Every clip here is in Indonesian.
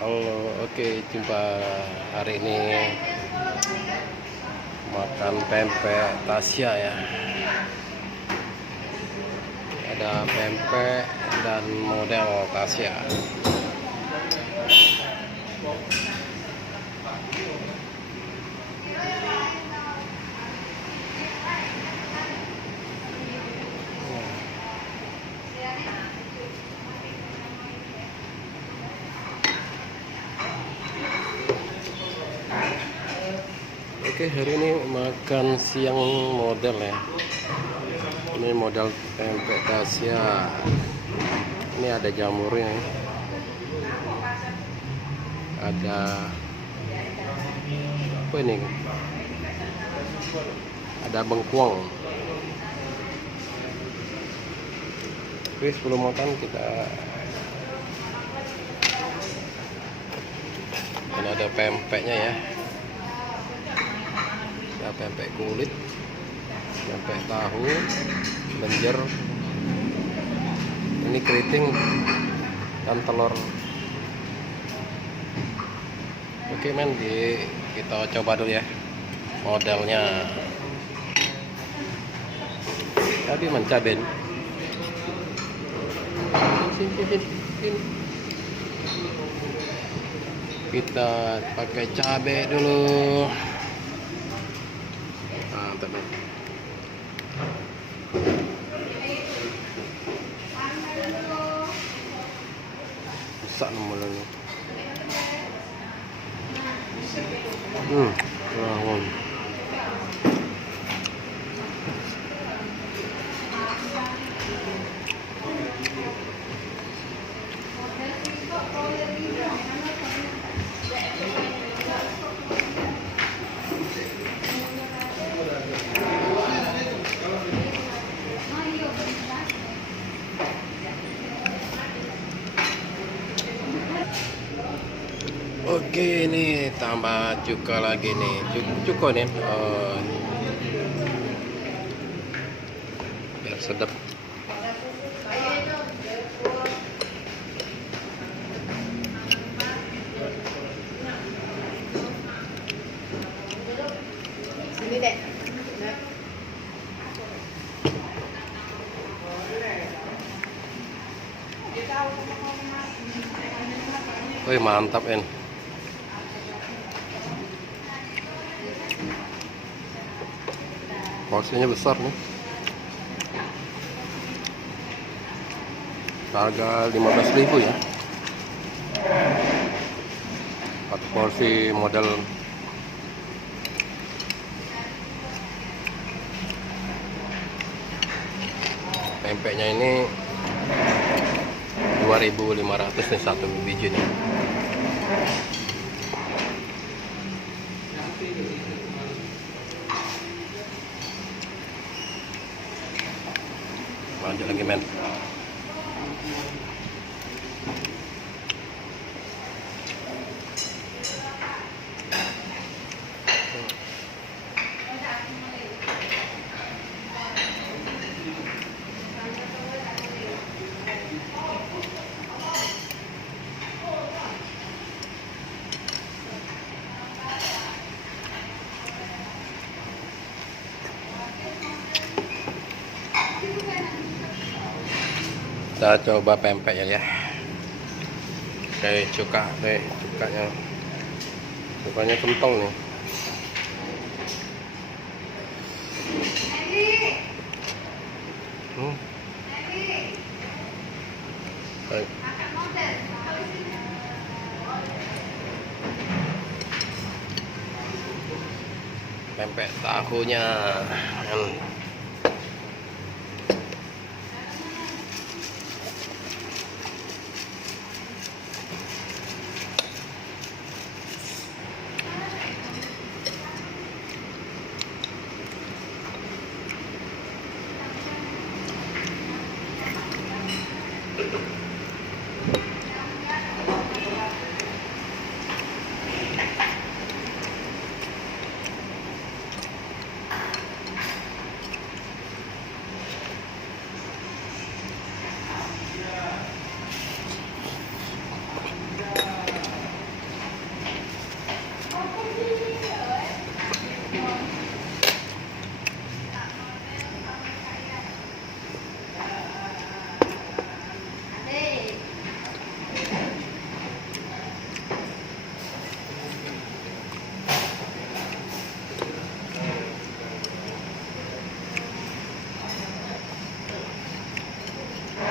Halo, oke, jumpa hari ini makan pempek Tasya ya. Ada pempek dan model Tasya. Oke, hari ini makan siang model ya. Ini model pempek Tasya. Ini ada jamurnya. Ada apa ini? Ada bengkuang. Oke, sebelum makan kita ini ada pempeknya ya. Ada pempek kulit, pempek tahu, lenjer, ini keriting dan telur. Oke men, kita coba dulu ya modelnya. Tapi mencaben kita pakai cabai dulu. Mantap men. Bisa nomornya. Rawon. Oke, ini tambah cuka lagi nih, cuka nih, biar sedap. Sini dek. Wih, mantap En. Porsinya besar nih. Harga 15.000 ya. 4 porsi model. Pempeknya ini 2.500 nih satu biji nih. Lanjut lagi men. Kita coba pempek ya. Oke, cukanya kental nih. Baik. Pempek tahunya.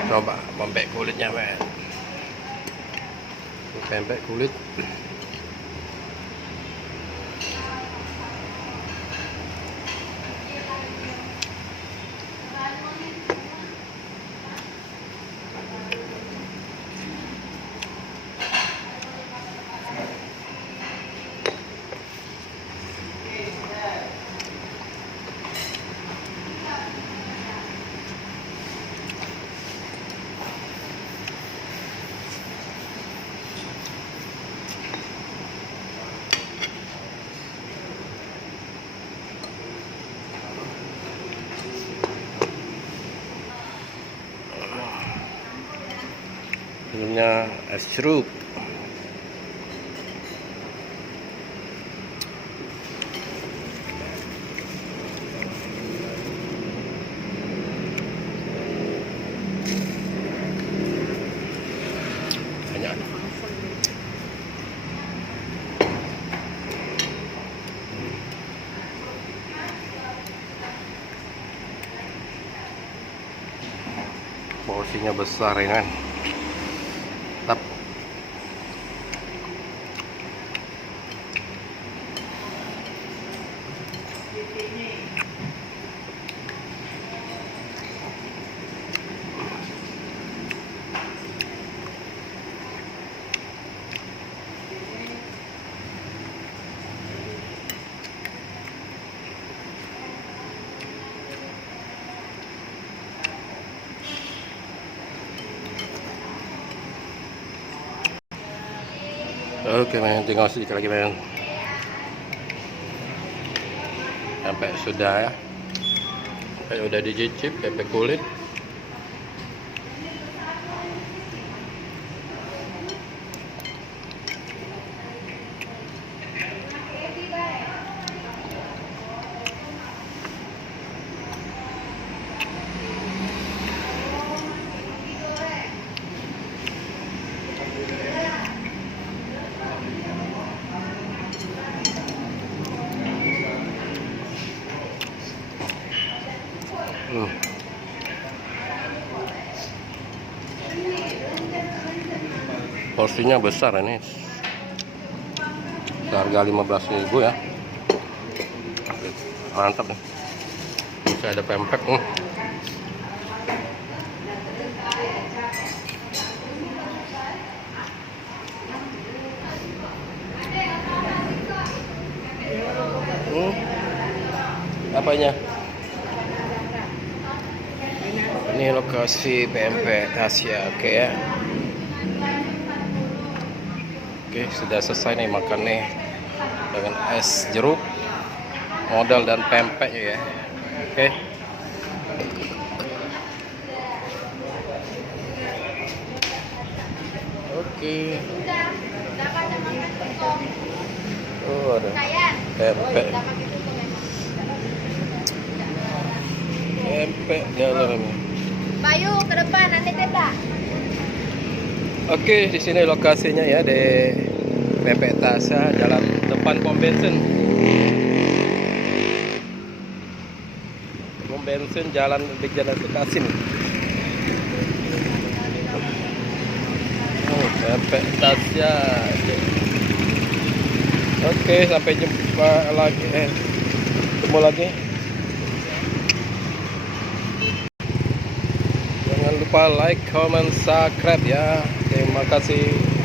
Coba pempek kulitnya, men. Pempek kulit. Minumnya es jeruk. Banyak. Porsinya besar ya kan. Mantap. Oke, men, tinggal sedikit lagi, men. Sampai sudah ya. Sampai udah dicicip pempek kulit. Porsinya besar ini. Harga 15.000 ya. Mantap nih. Bisa ada pempek nih. Apanya? Ini lokasi pempek Tasya, oke ya. Oke, sudah selesai nih makan nih dengan es jeruk, modal dan pempek ya. Oke. Oke. Oh, ada pempek. Pempek dalam. Bayu ke depan nanti tebak. Oke, di sini lokasinya ya di Pempek Tasya, jalan depan pom bensin. Pom bensin jalan di Jalan Bekasi nih. Pempek Tasya. Oke, sampai jumpa lagi. Ketemu lagi. Jangan lupa like, comment, subscribe ya. Terima kasih.